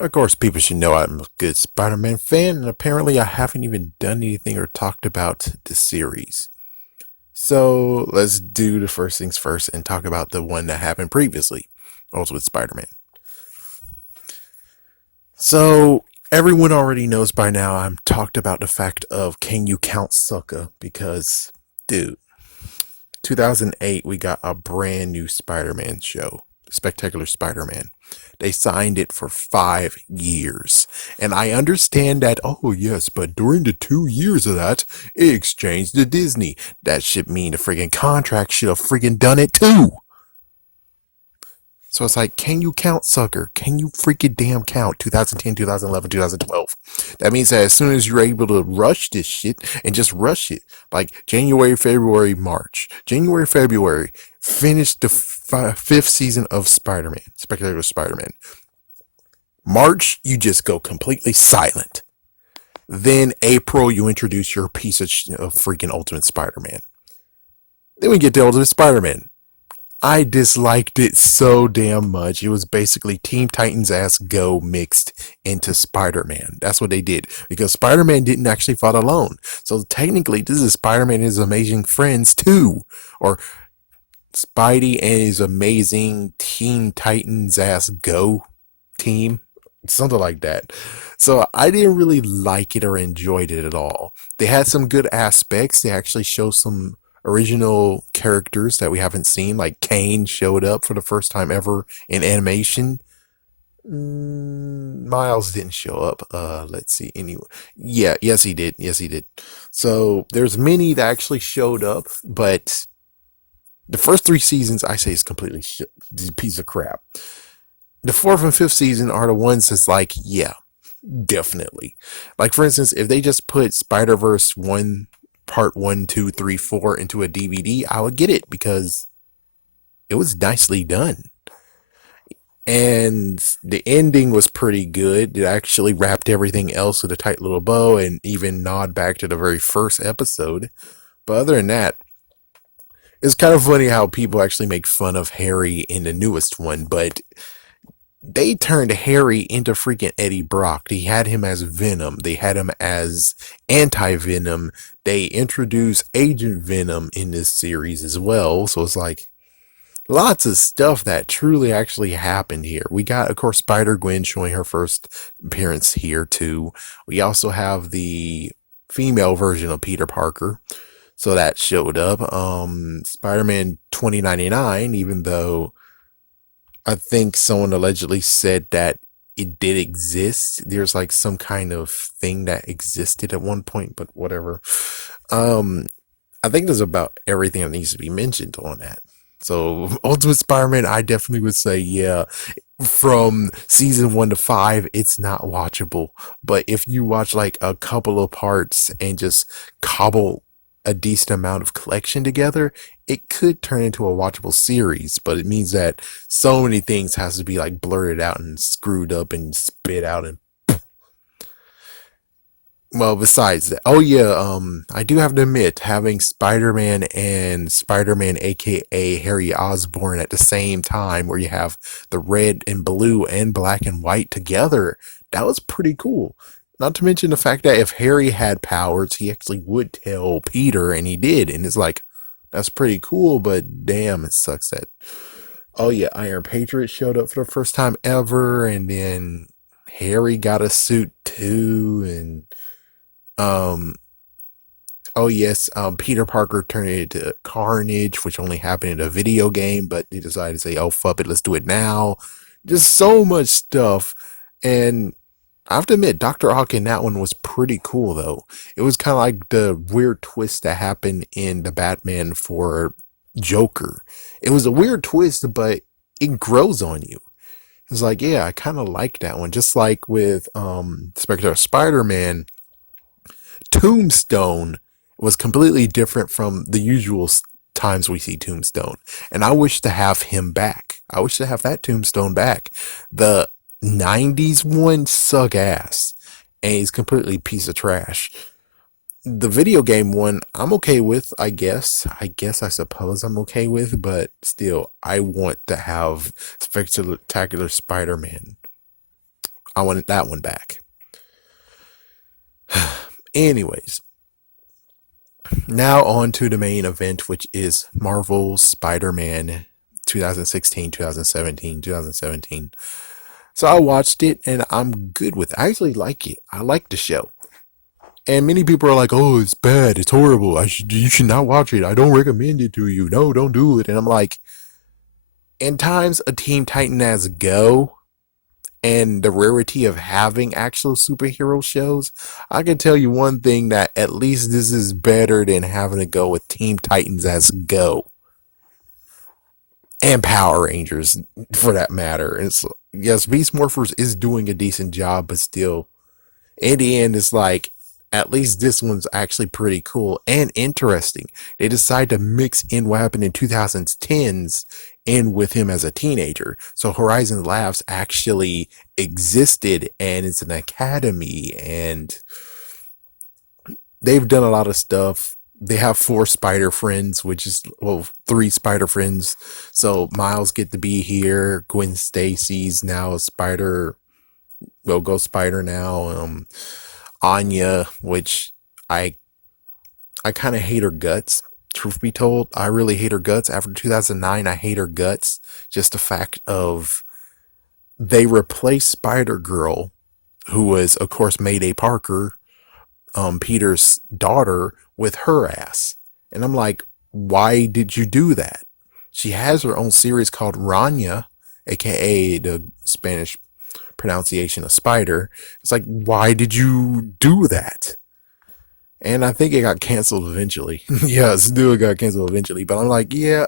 Of course, people should know I'm a good Spider-Man fan, and apparently I haven't even done anything or talked about the series. So let's do the first things first and talk about the one that happened previously, also with Spider-Man. So everyone already knows by now I'm talked about the fact of can you count sucker because, dude, 2008 we got a brand new Spider-Man show, Spectacular Spider-Man. They signed it for 5 years. And I understand that, oh yes, but during the 2 years of that, it exchanged to Disney. That should mean the friggin' contract should have friggin' done it too. So it's like, can you count, sucker? Can you freaking damn count 2010, 2011, 2012? That means that as soon as you're able to rush this shit and just rush it, like January, February, March, January, February, finish the fifth season of Spider-Man, Spectacular Spider-Man. March, you just go completely silent. Then April, you introduce your piece of freaking Ultimate Spider-Man. Then we get to Ultimate Spider-Man. I disliked it so damn much. It was basically Teen Titans Ass Go mixed into Spider-Man. That's what they did. Because Spider-Man didn't actually fight alone. So technically, this is Spider-Man and his amazing friends too. Or Spidey and his amazing Teen Titans Ass Go team. Something like that. So I didn't really like it or enjoyed it at all. They had some good aspects. They actually show some original characters that we haven't seen, like Kane showed up for the first time ever in animation. Miles didn't show up. Let's see. Anyway, yeah, yes he did. Yes he did. So there's many that actually showed up, but the first three seasons I say is completely shit, piece of crap. The fourth and fifth season are the ones that's like, yeah, definitely. Like for instance, if they just put Spider Verse one part one, two, three, four into a DVD, I would get it because it was nicely done. And the ending was pretty good. It actually wrapped everything else with a tight little bow and even nod back to the very first episode. But other than that, it's kind of funny how people actually make fun of Harry in the newest one, but they turned Harry into freaking Eddie Brock. They had him as Venom. They had him as Anti-Venom. They introduced Agent Venom in this series as well. So it's like lots of stuff that truly actually happened here. We got, of course, Spider-Gwen showing her first appearance here too. We also have the female version of Peter Parker. So that showed up. Spider-Man 2099, even though I think someone allegedly said that it did exist. There's like some kind of thing that existed at one point, but whatever. Um, I think there's about everything that needs to be mentioned on that. So Ultimate Spider-Man, I definitely would say, yeah, from season 1 to 5, it's not watchable. But if you watch like a couple of parts and just cobble a decent amount of collection together, it could turn into a watchable series. But it means that so many things has to be like blurted out and screwed up and spit out and well, besides that, oh yeah, I do have to admit, having Spider-Man and Spider-Man, aka Harry Osborn, at the same time, where you have the red and blue and black and white together, that was pretty cool. Not to mention the fact that if Harry had powers, he actually would tell Peter, and he did, and it's like, that's pretty cool, but damn, it sucks that. Oh yeah, Iron Patriot showed up for the first time ever, and then Harry got a suit too, and um, oh yes, Peter Parker turned it into Carnage, which only happened in a video game, but they decided to say, "Oh fuck it, let's do it now." Just so much stuff, and I have to admit, Doctor Ock in that one was pretty cool though. It was kind of like the weird twist that happened in the Batman for Joker. It was a weird twist, but it grows on you. It's like, yeah, I kind of like that one. Just like with Spectre Spider-Man, Tombstone was completely different from the usual times we see Tombstone. And I wish to have him back. I wish to have that Tombstone back. The 90s one suck ass. And he's completely piece of trash. The video game one, I'm okay with, I guess. I suppose I'm okay with, but still, I want to have Spectacular Spider-Man. I wanted that one back. Anyways, now on to the main event, which is Marvel's Spider-Man 2016, 2017, 2017. So I watched it and I'm good with it. I actually like it. I like the show. And many people are like, "Oh, it's bad. It's horrible. You should not watch it. I don't recommend it to you. No, don't do it." And I'm like, in times a Teen Titan as Go and the rarity of having actual superhero shows, I can tell you one thing, that at least this is better than having to go with Teen Titans as Go and Power Rangers for that matter. It's yes, Beast Morphers is doing a decent job, but still, in the end, it's like at least this one's actually pretty cool and interesting. They decide to mix in what happened in 2010s in with him as a teenager. So Horizon Labs actually existed and it's an academy, and they've done a lot of stuff. They have 4 spider friends, which is, well, 3 spider friends. So Miles get to be here. Gwen Stacy's now a spider. Well, Ghost Spider now. Anya, which I I kind of hate her guts. Truth be told, I really hate her guts. After 2009, I hate her guts. Just the fact of they replaced Spider Girl, who was, of course, Mayday Parker, Peter's daughter, with her ass. And I'm like, why did you do that? She has her own series called Rania, aka the Spanish pronunciation of spider. It's like, why did you do that? And I think it got canceled eventually. Yeah, still got canceled eventually. But I'm like, yeah,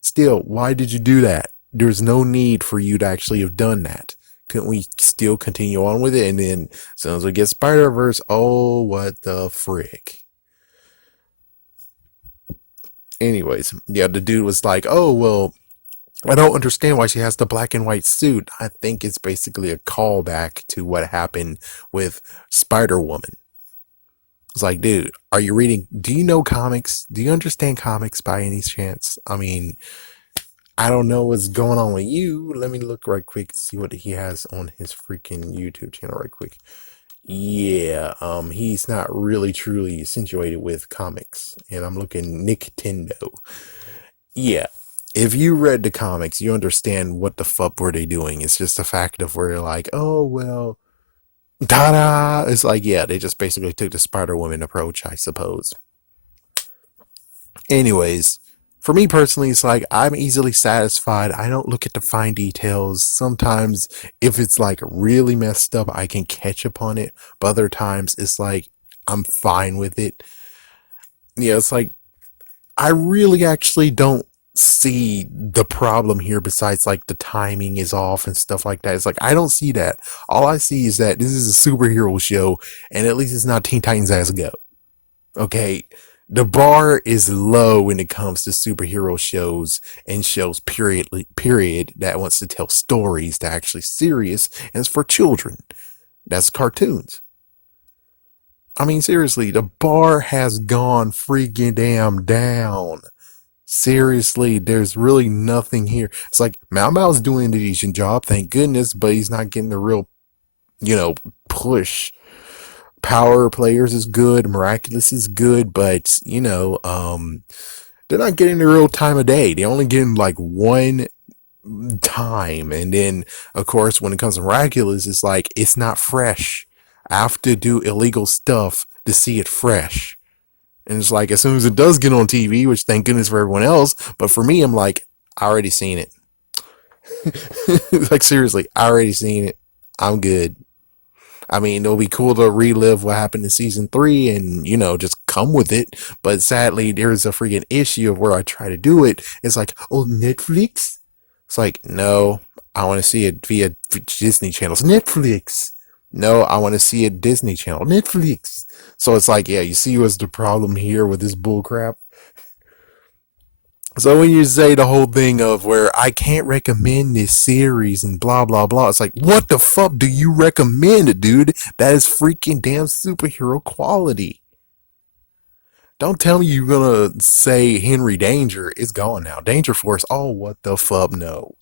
still, why did you do that? There's no need for you to actually have done that. Couldn't we still continue on with it? And then as soon as we get Spider Verse, oh, what the frick? Anyways, yeah, the dude was like, oh, well, I don't understand why she has the black and white suit. I think it's basically a callback to what happened with Spider Woman. It's like, dude, are you reading? Do you know comics? Do you understand comics by any chance? I mean, I don't know what's going on with you. Let me look right quick, see what he has on his freaking YouTube channel right quick. Yeah, he's not really truly accentuated with comics. And I'm looking Nintendo. Yeah. If you read the comics, you understand what the fuck were they doing. It's just a fact of where you're like, oh well, ta-da! It's like, yeah, they just basically took the Spider-Woman approach, I suppose. Anyways, for me personally, it's like I'm easily satisfied. I don't look at the fine details. Sometimes, if it's like really messed up, I can catch up on it. But other times, it's like I'm fine with it. Yeah, it's like I really actually don't see the problem here besides like the timing is off and stuff like that. It's like I don't see that. All I see is that this is a superhero show, and at least it's not Teen Titans as Go. Okay, the bar is low when it comes to superhero shows and shows period that wants to tell stories that are actually serious and it's for children. That's cartoons. I mean, seriously, the bar has gone freaking damn down. Seriously, there's really nothing here. It's like Mau Mau's doing a decent job, thank goodness, but he's not getting the real, push. Power Players is good, Miraculous is good, but they're not getting the real time of day. They're only getting like one time, and then of course when it comes to Miraculous, it's like it's not fresh. I have to do illegal stuff to see it fresh. And it's like as soon as it does get on TV, which thank goodness for everyone else, but for me, I'm like, I already seen it. Like seriously, I already seen it. I'm good. I mean, it'll be cool to relive what happened in season 3 and, just come with it. But sadly, there's a freaking issue of where I try to do it. It's like, oh, Netflix? It's like, no, I want to see it via Disney channels. Netflix. No, I want to see it Disney Channel. Netflix. So it's like, yeah, you see what's the problem here with this bullcrap? So when you say the whole thing of where I can't recommend this series and blah blah blah, it's like, what the fuck do you recommend, dude? That is freaking damn superhero quality. Don't tell me you're gonna say Henry Danger is gone now. Danger Force. Oh, what the fuck? No.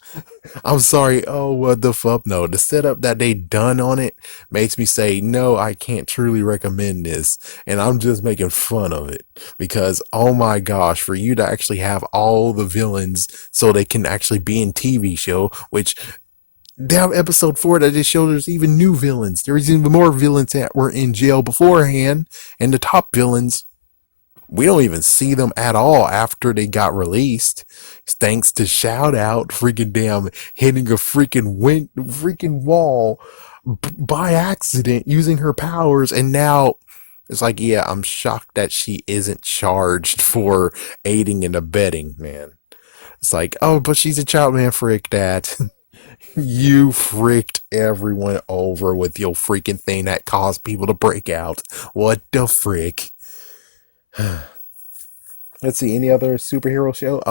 I'm sorry. Oh, what the fuck? No. The setup that they done on it makes me say no. I can't truly recommend this, and I'm just making fun of it because oh my gosh, for you to actually have all the villains so they can actually be in TV show, which damn episode 4 that just showed there's even new villains. There's even more villains that were in jail beforehand, and the top villains we don't even see them at all after they got released. Thanks to Shout Out freaking damn hitting a freaking wall by accident using her powers, and now it's like, yeah, I'm shocked that she isn't charged for aiding and abetting, man. It's like, oh, but she's a child, man. Frick that. You fricked everyone over with your freaking thing that caused people to break out. What the frick? Let's see, any other superhero show?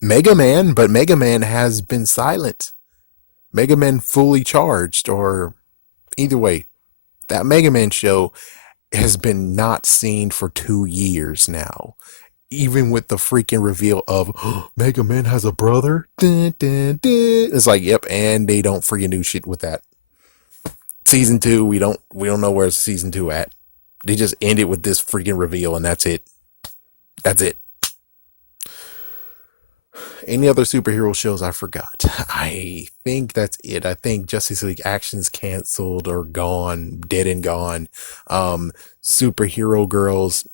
Mega Man, but Mega Man has been silent. Mega Man fully charged, or either way, that Mega Man show has been not seen for 2 years now. Even with the freaking reveal of Mega Man has a brother, dun, dun, dun. It's like, yep, and they don't freaking do shit with that. Season 2, we don't know where's season 2 at. They just end it with this freaking reveal, and that's it. That's it. Any other superhero shows I forgot? I think that's it. I think Justice League Action's canceled or gone, dead and gone. Um, Superhero Girls,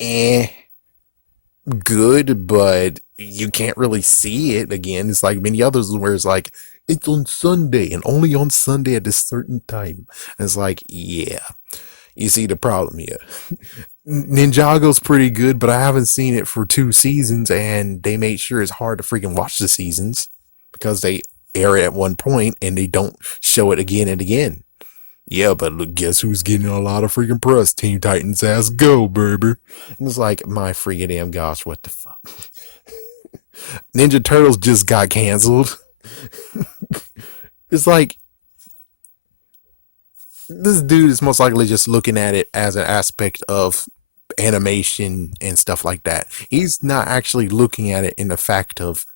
eh, good, but you can't really see it again. It's like many others where it's like, it's on Sunday and only on Sunday at a certain time. And it's like, yeah, you see the problem here. Ninjago's pretty good, but I haven't seen it for 2 seasons, and they made sure it's hard to freaking watch the seasons because they air it at one point and they don't show it again and again. Yeah, but look, guess who's getting a lot of freaking press? Teen Titans ass go, baby. And it's like, my freaking damn gosh, what the fuck? Ninja Turtles just got canceled. It's like, this dude is most likely just looking at it as an aspect of animation and stuff like that. He's not actually looking at it in the fact of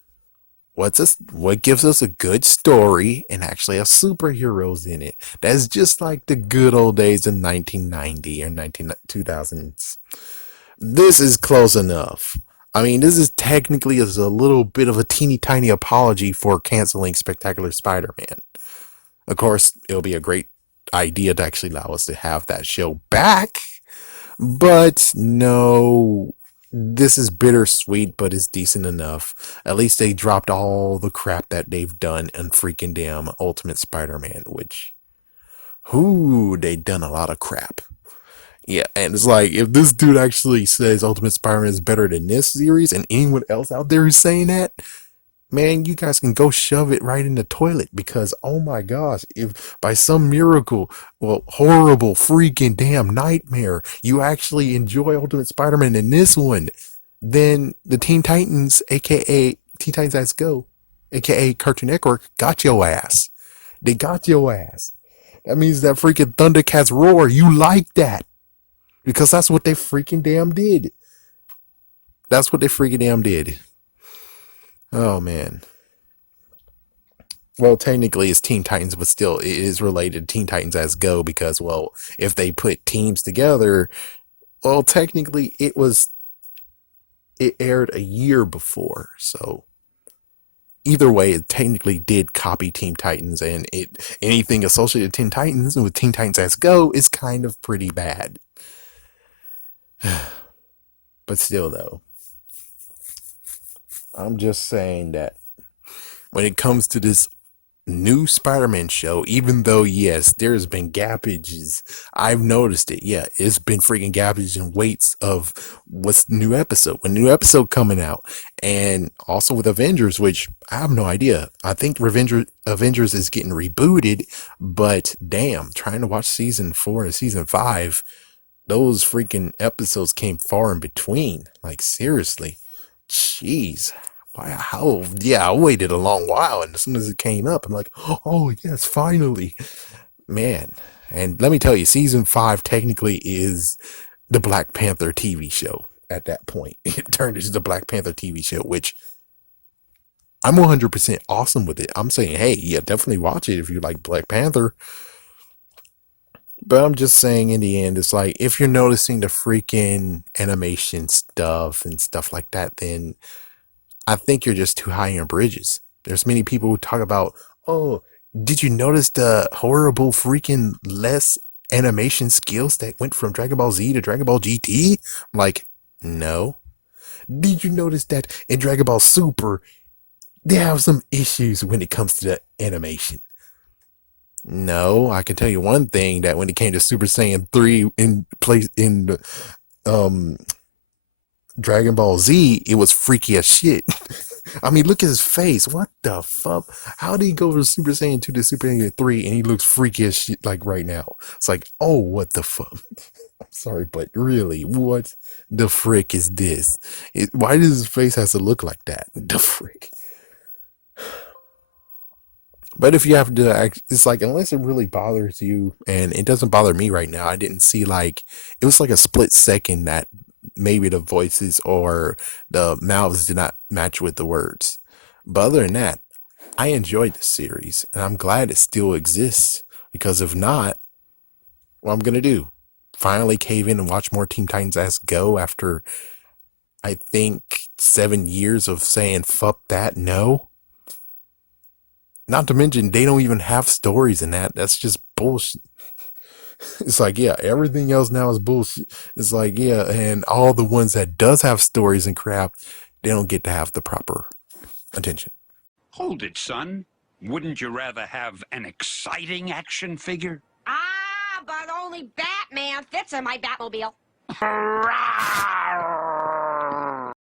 what gives us a good story and actually have superheroes in it. That's just like the good old days in 1990 or 2000s. This is close enough. I mean, this is technically is a little bit of a teeny tiny apology for canceling Spectacular Spider-Man. Of course, it'll be a great idea to actually allow us to have that show back. But no, this is bittersweet, but it's decent enough. At least they dropped all the crap that they've done in freaking damn Ultimate Spider-Man, which, whoo, they done a lot of crap. Yeah, and it's like, if this dude actually says Ultimate Spider-Man is better than this series, and anyone else out there is saying that, man, you guys can go shove it right in the toilet because, oh my gosh, if by some miracle, well, horrible freaking damn nightmare, you actually enjoy Ultimate Spider-Man in this one, then the Teen Titans, aka Teen Titans Let's Go, aka Cartoon Network, got your ass. They got your ass. That means that freaking Thundercats roar, you like that. Because that's what they freaking damn did. That's what they freaking damn did. Oh man. Well, technically it's Teen Titans, but still it is related to Teen Titans as Go because, well, if they put teams together, well, technically it aired a year before. So either way, it technically did copy Teen Titans, and it anything associated with Teen Titans and with Teen Titans as Go is kind of pretty bad. But still, though, I'm just saying that when it comes to this new Spider-Man show, even though yes, there's been gappages, I've noticed it. Yeah, it's been freaking gappage and waits of what's the new episode, when new episode coming out, and also with Avengers, which I have no idea. I think Avengers is getting rebooted, but damn, trying to watch season 4 and season 5, those freaking episodes came far in between. Like seriously, jeez. How? Yeah, I waited a long while, and as soon as it came up, I'm like, oh yes, finally, man. And let me tell you, season 5 technically is the Black Panther TV show at that point. It turned into the Black Panther TV show, which I'm 100% awesome with it. I'm saying, hey, yeah, definitely watch it if you like Black Panther. But I'm just saying, in the end, it's like if you're noticing the freaking animation stuff and stuff like that, then I think you're just too high on bridges. There's many people who talk about, oh, did you notice the horrible freaking less animation skills that went from Dragon Ball Z to Dragon Ball GT? I'm like, no. Did you notice that in Dragon Ball Super, they have some issues when it comes to the animation? No, I can tell you one thing, that when it came to Super Saiyan 3 in place in um Dragon Ball Z, it was freaky as shit. I mean, look at his face. What the fuck? How did he go from Super Saiyan 2 to Super Saiyan 3 and he looks freaky as shit like right now? It's like, oh, what the fuck? I'm sorry, but really, what the frick is this? Why does his face have to look like that? The frick? But if you have to act, it's like, unless it really bothers you, and it doesn't bother me right now. I didn't see, like, it was like a split second that maybe the voices or the mouths did not match with the words. But other than that, I enjoyed the series, and I'm glad it still exists. Because if not, what I'm gonna do? Finally cave in and watch more Teen Titans as Go after, I think, 7 years of saying fuck that, no. Not to mention, they don't even have stories in that. That's just bullshit. It's like, yeah, everything else now is bullshit. It's like, yeah, and all the ones that does have stories and crap, they don't get to have the proper attention. Hold it, son. Wouldn't you rather have an exciting action figure? Ah, but only Batman fits in my Batmobile.